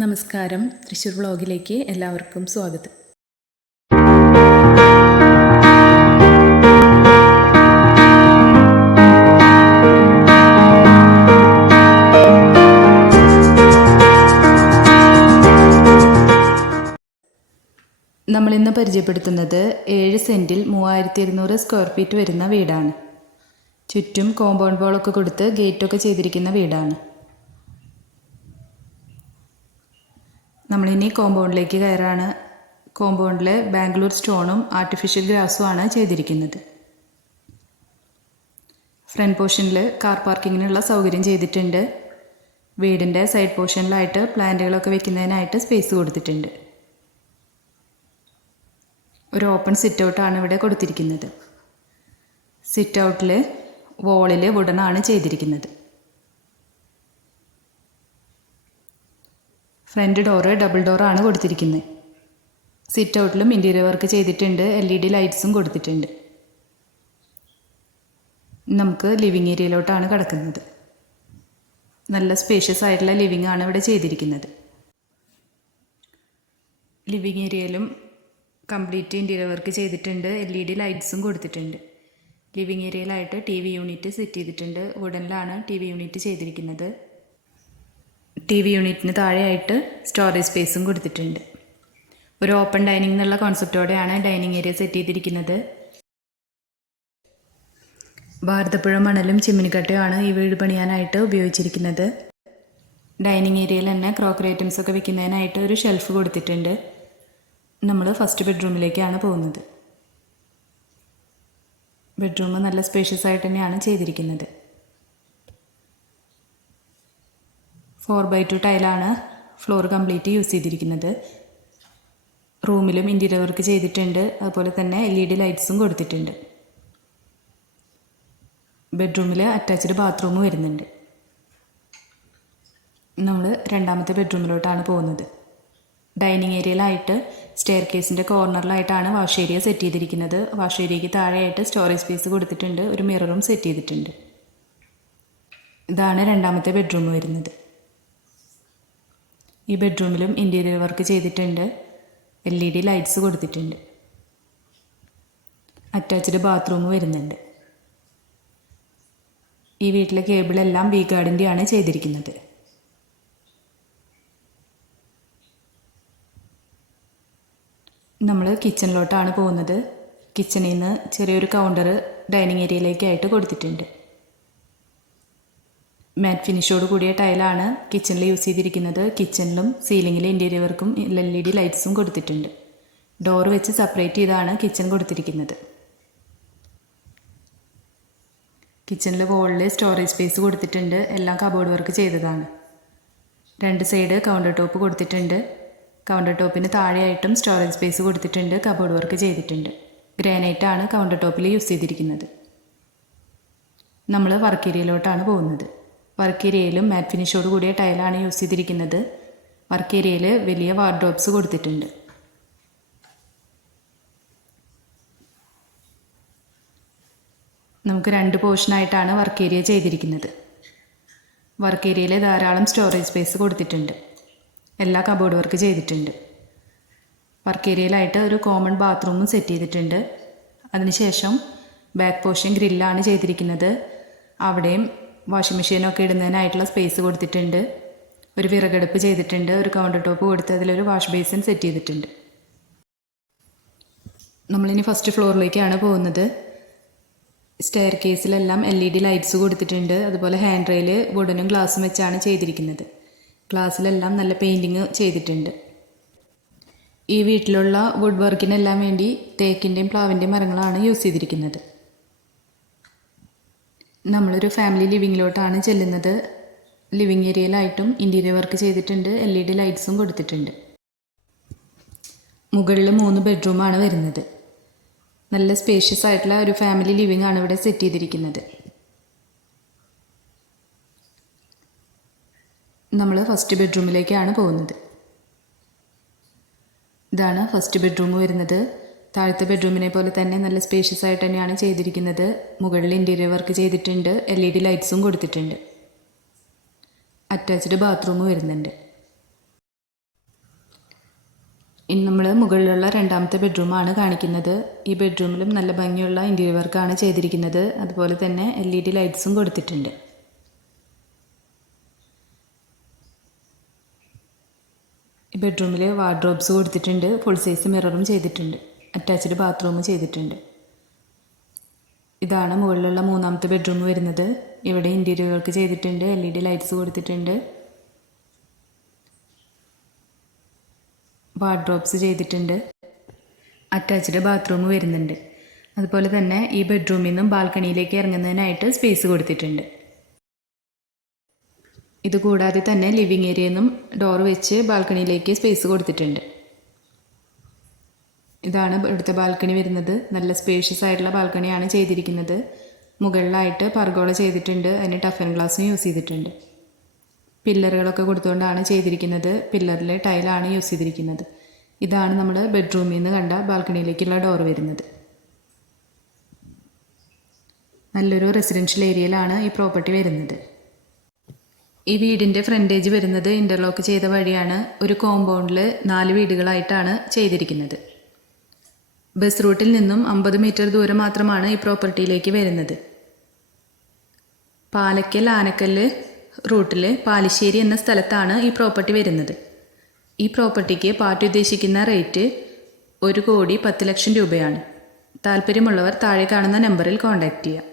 നമസ്കാരം. തൃശ്ശൂർ വ്ളോഗിലേക്ക് എല്ലാവർക്കും സ്വാഗതം. നമ്മളിന്ന് പരിചയപ്പെടുത്തുന്നത് ഏഴ് സെന്റിൽ മൂവായിരത്തി ഇരുന്നൂറ് സ്ക്വയർ ഫീറ്റ് വരുന്ന വീടാണ്. ചുറ്റും കോമ്പൗണ്ട് വാളൊക്കെ കൊടുത്ത് ഗേറ്റൊക്കെ ചെയ്തിരിക്കുന്ന വീടാണ്. നമ്മളിനി കോമ്പൗണ്ടിലേക്ക് കയറാണ്. കോമ്പൗണ്ടിൽ ബാംഗ്ലൂർ സ്റ്റോണും ആർട്ടിഫിഷ്യൽ ഗ്രാസും ആണ് ചെയ്തിരിക്കുന്നത്. ഫ്രണ്ട് പോർഷനിൽ കാർ പാർക്കിങ്ങിനുള്ള സൗകര്യം ചെയ്തിട്ടുണ്ട്. വീടിന്റെ സൈഡ് പോർഷനിലായിട്ട് പ്ലാന്റുകളൊക്കെ വെക്കുന്നതിനായിട്ട് സ്പേസ് കൊടുത്തിട്ടുണ്ട്. ഒരു ഓപ്പൺ സിറ്റ് ഔട്ടാണ് ഇവിടെ കൊടുത്തിരിക്കുന്നത്. സിറ്റ് ഔട്ടിൽ വോളിൽ വുഡനാണ് ചെയ്തിരിക്കുന്നത്. ഫ്രണ്ട് ഡോറ് ഡബിൾ ഡോറാണ് കൊടുത്തിരിക്കുന്നത്. സിറ്റ് ഔട്ടിലും ഇന്റീരിയർ വർക്ക് ചെയ്തിട്ടുണ്ട്. എൽ ഇ ഡി ലൈറ്റ്സും കൊടുത്തിട്ടുണ്ട്. നമുക്ക് ലിവിങ് ഏരിയയിലോട്ടാണ് കിടക്കുന്നത്. നല്ല സ്പേഷ്യസ് ആയിട്ടുള്ള ലിവിങ് ആണ് ഇവിടെ ചെയ്തിരിക്കുന്നത്. ലിവിങ് ഏരിയയിലും കംപ്ലീറ്റ് ഇന്റീരിയർ വർക്ക് ചെയ്തിട്ടുണ്ട്. എൽ ഇ ഡി ലൈറ്റ്സും കൊടുത്തിട്ടുണ്ട്. ലിവിങ് ഏരിയയിലായിട്ട് ടി വി യൂണിറ്റ് സെറ്റ് ചെയ്തിട്ടുണ്ട്. വുഡനിലാണ് ടി വി യൂണിറ്റ് ചെയ്തിരിക്കുന്നത്. ടി വി യൂണിറ്റിന് താഴെയായിട്ട് സ്റ്റോറേജ് സ്പേസും കൊടുത്തിട്ടുണ്ട്. ഒരു ഓപ്പൺ ഡൈനിങ് എന്നുള്ള കോൺസെപ്റ്റോടെയാണ് ഡൈനിങ് ഏരിയ സെറ്റ് ചെയ്തിരിക്കുന്നത്. ഭാരതപ്പുഴ മണലും ചിമ്മിനിക്കട്ടയുമാണ് ഈ വീട് പണിയാനായിട്ട് ഉപയോഗിച്ചിരിക്കുന്നത്. ഡൈനിങ് ഏരിയയിൽ തന്നെ ക്രോക്കറി ഐറ്റംസ് ഒക്കെ വെക്കുന്നതിനായിട്ട് ഒരു ഷെൽഫ് കൊടുത്തിട്ടുണ്ട്. നമ്മൾ ഫസ്റ്റ് ബെഡ്റൂമിലേക്കാണ് പോകുന്നത്. ബെഡ്റൂം നല്ല സ്പേഷ്യസ് ആയിട്ട് തന്നെയാണ് ചെയ്തിരിക്കുന്നത്. ഫോർ ബൈ ടു ടൈലാണ് ഫ്ലോർ കംപ്ലീറ്റ് യൂസ് ചെയ്തിരിക്കുന്നത്. റൂമിലും ഇന്റീരിയർ വർക്ക് ചെയ്തിട്ടുണ്ട്. അതുപോലെ തന്നെ എൽ ഇ ഡി ലൈറ്റ്സും കൊടുത്തിട്ടുണ്ട്. ബെഡ്റൂമിൽ അറ്റാച്ച്ഡ് ബാത്റൂം വരുന്നുണ്ട്. നമ്മൾ രണ്ടാമത്തെ ബെഡ്റൂമിലോട്ടാണ് പോകുന്നത്. ഡൈനിങ് ഏരിയയിലായിട്ട് സ്റ്റെയർ കേസിന്റെ കോർണറിലായിട്ടാണ് വാഷ് ഏരിയ സെറ്റ് ചെയ്തിരിക്കുന്നത്. വാഷ് ഏരിയയ്ക്ക് താഴെയായിട്ട് സ്റ്റോറേജ് സ്പേസ് കൊടുത്തിട്ടുണ്ട്. ഒരു മിററും സെറ്റ് ചെയ്തിട്ടുണ്ട്. ഇതാണ് രണ്ടാമത്തെ ബെഡ്റൂം വരുന്നത്. ഈ ബെഡ്റൂമിലും ഇന്റീരിയർ വർക്ക് ചെയ്തിട്ടുണ്ട്. എൽ ഇ ഡി ലൈറ്റ്സ് കൊടുത്തിട്ടുണ്ട്. അറ്റാച്ച്ഡ് ബാത്റൂം വരുന്നുണ്ട്. ഈ വീട്ടിലെ കേബിളെല്ലാം വി ഗാർഡിന്റെയാണ് ചെയ്തിരിക്കുന്നത്. നമ്മൾ കിച്ചണിലോട്ടാണ് പോകുന്നത്. കിച്ചണിൽ നിന്ന് ചെറിയൊരു കൗണ്ടർ ഡൈനിങ് ഏരിയയിലേക്കായിട്ട് കൊടുത്തിട്ടുണ്ട്. മാറ്റ് ഫിനിഷോട് കൂടിയ ടൈലാണ് കിച്ചണിൽ യൂസ് ചെയ്തിരിക്കുന്നത്. കിച്ചണിലും സീലിങ്ങിലെ ഇന്റീരിയർ വർക്കും എൽ ഇ ഡി ലൈറ്റ്സും കൊടുത്തിട്ടുണ്ട്. ഡോർ വെച്ച് സെപ്പറേറ്റ് ചെയ്താണ് കിച്ചൺ കൊടുത്തിരിക്കുന്നത്. കിച്ചണിൽ വോളിൽ സ്റ്റോറേജ് സ്പേസ് കൊടുത്തിട്ടുണ്ട്. എല്ലാം കബോർഡ് വർക്ക് ചെയ്തതാണ്. രണ്ട് സൈഡ് കൗണ്ടർ ടോപ്പ് കൊടുത്തിട്ടുണ്ട്. കൗണ്ടർ ടോപ്പിന് താഴെയായിട്ടും സ്റ്റോറേജ് സ്പേസ് കൊടുത്തിട്ടുണ്ട്. കബോർഡ് വർക്ക് ചെയ്തിട്ടുണ്ട്. ഗ്രാനൈറ്റ് ആണ് കൗണ്ടർ ടോപ്പിൽ യൂസ് ചെയ്തിരിക്കുന്നത്. നമ്മൾ വർക്ക് ഏരിയയിലോട്ടാണ് പോകുന്നത്. വർക്ക് ഏരിയയിലും മാറ്റ് ഫിനിഷോട് കൂടിയ ടൈലാണ് യൂസ് ചെയ്തിരിക്കുന്നത്. വർക്ക് ഏരിയയിൽ വലിയ വാർഡ്രോബ്സ് കൊടുത്തിട്ടുണ്ട്. നമുക്ക് രണ്ട് പോർഷനായിട്ടാണ് വർക്ക് ഏരിയ ചെയ്തിരിക്കുന്നത്. വർക്ക് ഏരിയയിൽ ധാരാളം സ്റ്റോറേജ് സ്പേസ് കൊടുത്തിട്ടുണ്ട്. എല്ലാ കബോർഡ് വർക്ക് ചെയ്തിട്ടുണ്ട്. വർക്ക് ഏരിയയിലായിട്ട് ഒരു കോമൺ ബാത്റൂമും സെറ്റ് ചെയ്തിട്ടുണ്ട്. അതിനുശേഷം ബാക്ക് പോർഷൻ ഗ്രില്ലാണ് ചെയ്തിരിക്കുന്നത്. അവിടെയും വാഷിംഗ് മെഷീനൊക്കെ ഇടുന്നതിനായിട്ടുള്ള സ്പേസ് കൊടുത്തിട്ടുണ്ട്. ഒരു വിറകടുപ്പ് ചെയ്തിട്ടുണ്ട് ഒരു കൗണ്ടർ ടോപ്പ് കൊടുത്ത് അതിലൊരു വാഷ് ബേസിൻ സെറ്റ് ചെയ്തിട്ടുണ്ട്. നമ്മളിനി ഫസ്റ്റ് ഫ്ലോറിലേക്കാണ് പോകുന്നത്. സ്റ്റെയർ കേസിലെല്ലാം എൽ ഇ ഡി ലൈറ്റ്സ് കൊടുത്തിട്ടുണ്ട്. അതുപോലെ ഹാൻഡ് റെയിൽ വുഡനും ഗ്ലാസും വെച്ചാണ് ചെയ്തിരിക്കുന്നത്. ഗ്ലാസ്സിലെല്ലാം നല്ല പെയിന്റിങ് ചെയ്തിട്ടുണ്ട്. ഈ വീട്ടിലുള്ള വുഡ് വർക്കിനെല്ലാം വേണ്ടി തേക്കിന്റെയും പ്ലാവിന്റെയും മരങ്ങളാണ് യൂസ് ചെയ്തിരിക്കുന്നത്. നമ്മളൊരു ഫാമിലി ലിവിങ്ങിലോട്ടാണ് ചെല്ലുന്നത്. ലിവിങ് ഏരിയയിലായിട്ടും ഇന്റീരിയർ വർക്ക് ചെയ്തിട്ടുണ്ട്. എൽ ഇ ഡി ലൈറ്റ്സും കൊടുത്തിട്ടുണ്ട്. മുകളിൽ മൂന്ന് ബെഡ്റൂമാണ് വരുന്നത്. നല്ല സ്പേഷ്യസ് ആയിട്ടുള്ള ഒരു ഫാമിലി ലിവിങ് ആണ് ഇവിടെ സെറ്റ് ചെയ്തിരിക്കുന്നത്. നമ്മൾ ഫസ്റ്റ് ബെഡ്റൂമിലേക്കാണ് പോകുന്നത്. ഇതാണ് ഫസ്റ്റ് ബെഡ്റൂം വരുന്നത്. താഴത്തെ ബെഡ്റൂമിനെ പോലെ തന്നെ നല്ല സ്പേഷ്യസ് ആയിട്ട് തന്നെയാണ് ചെയ്തിരിക്കുന്നത്. മുകളിൽ ഇന്റീരിയർ വർക്ക് ചെയ്തിട്ടുണ്ട്. എൽ ഇ ഡി ലൈറ്റ്സും കൊടുത്തിട്ടുണ്ട്. അറ്റാച്ച്ഡ് ബാത്റൂമും വരുന്നുണ്ട്. ഇനി നമ്മൾ മുകളിലുള്ള രണ്ടാമത്തെ ബെഡ്റൂമാണ് കാണിക്കുന്നത്. ഈ ബെഡ്റൂമിലും നല്ല ഭംഗിയുള്ള ഇന്റീരിയർ വർക്കാണ് ചെയ്തിരിക്കുന്നത്. അതുപോലെ തന്നെ എൽ ഇ ഡി ലൈറ്റ്സും കൊടുത്തിട്ടുണ്ട്. ഈ ബെഡ്റൂമിൽ വാർഡ്രോബ്സ് കൊടുത്തിട്ടുണ്ട്. ഫുൾ സൈസ് മിററും ചെയ്തിട്ടുണ്ട്. അറ്റാച്ച്ഡ് ബാത്റൂം ചെയ്തിട്ടുണ്ട്. ഇതാണ് മുകളിലുള്ള മൂന്നാമത്തെ ബെഡ്റൂം വരുന്നത്. ഇവിടെ ഇന്റീരിയർ വർക്ക് ചെയ്തിട്ടുണ്ട്. എൽ ഇ ഡി ലൈറ്റ്സ് കൊടുത്തിട്ടുണ്ട്. വാർഡ്രോബ്സ് ചെയ്തിട്ടുണ്ട്. അറ്റാച്ച്ഡ് ബാത്റൂം വരുന്നുണ്ട്. അതുപോലെ തന്നെ ഈ ബെഡ്റൂമിൽ നിന്നും ബാൽക്കണിയിലേക്ക് ഇറങ്ങുന്നതിനായിട്ട് സ്പേസ് കൊടുത്തിട്ടുണ്ട്. ഇതുകൂടാതെ തന്നെ ലിവിങ് ഏരിയയിൽ നിന്നും ഡോർ വെച്ച് ബാൽക്കണിയിലേക്ക് സ്പേസ് കൊടുത്തിട്ടുണ്ട്. ഇതാണ് ഇവിടുത്തെ ബാൽക്കണി വരുന്നത്. നല്ല സ്പേഷ്യസ് ആയിട്ടുള്ള ബാൽക്കണിയാണ് ചെയ്തിരിക്കുന്നത്. മുകളിലായിട്ട് പർഗോള ചെയ്തിട്ടുണ്ട്. അതിന് ടഫൻ ഗ്ലാസും യൂസ് ചെയ്തിട്ടുണ്ട്. പില്ലറുകളൊക്കെ കൊടുത്തുകൊണ്ടാണ് ചെയ്തിരിക്കുന്നത്. പില്ലറിലെ ടൈലാണ് യൂസ് ചെയ്തിരിക്കുന്നത്. ഇതാണ് നമ്മൾ ബെഡ്റൂമിൽ നിന്ന് കണ്ട ബാൽക്കണിയിലേക്കുള്ള ഡോർ വരുന്നത്. നല്ലൊരു റെസിഡൻഷ്യൽ ഏരിയയിലാണ് ഈ പ്രോപ്പർട്ടി വരുന്നത്. ഈ വീടിന്റെ ഫ്രണ്ടേജ് വരുന്നത് ഇന്റർലോക്ക് ചെയ്ത വഴിയാണ്. ഒരു കോമ്പൗണ്ടിൽ നാല് വീടുകളായിട്ടാണ് ചെയ്തിരിക്കുന്നത്. ബസ് റൂട്ടിൽ നിന്നും അമ്പത് മീറ്റർ ദൂരം മാത്രമാണ് ഈ പ്രോപ്പർട്ടിയിലേക്ക് വരുന്നത്. പാലക്കൽ ആനക്കല്ല് റൂട്ടിൽ പാലിശ്ശേരി എന്ന സ്ഥലത്താണ് ഈ പ്രോപ്പർട്ടി വരുന്നത്. ഈ പ്രോപ്പർട്ടിക്ക് പാർട്ടി ഉദ്ദേശിക്കുന്ന റേറ്റ് ഒരു കോടി പത്ത് ലക്ഷം രൂപയാണ്. താല്പര്യമുള്ളവർ താഴെ കാണുന്ന നമ്പറിൽ കോൺടാക്റ്റ് ചെയ്യുക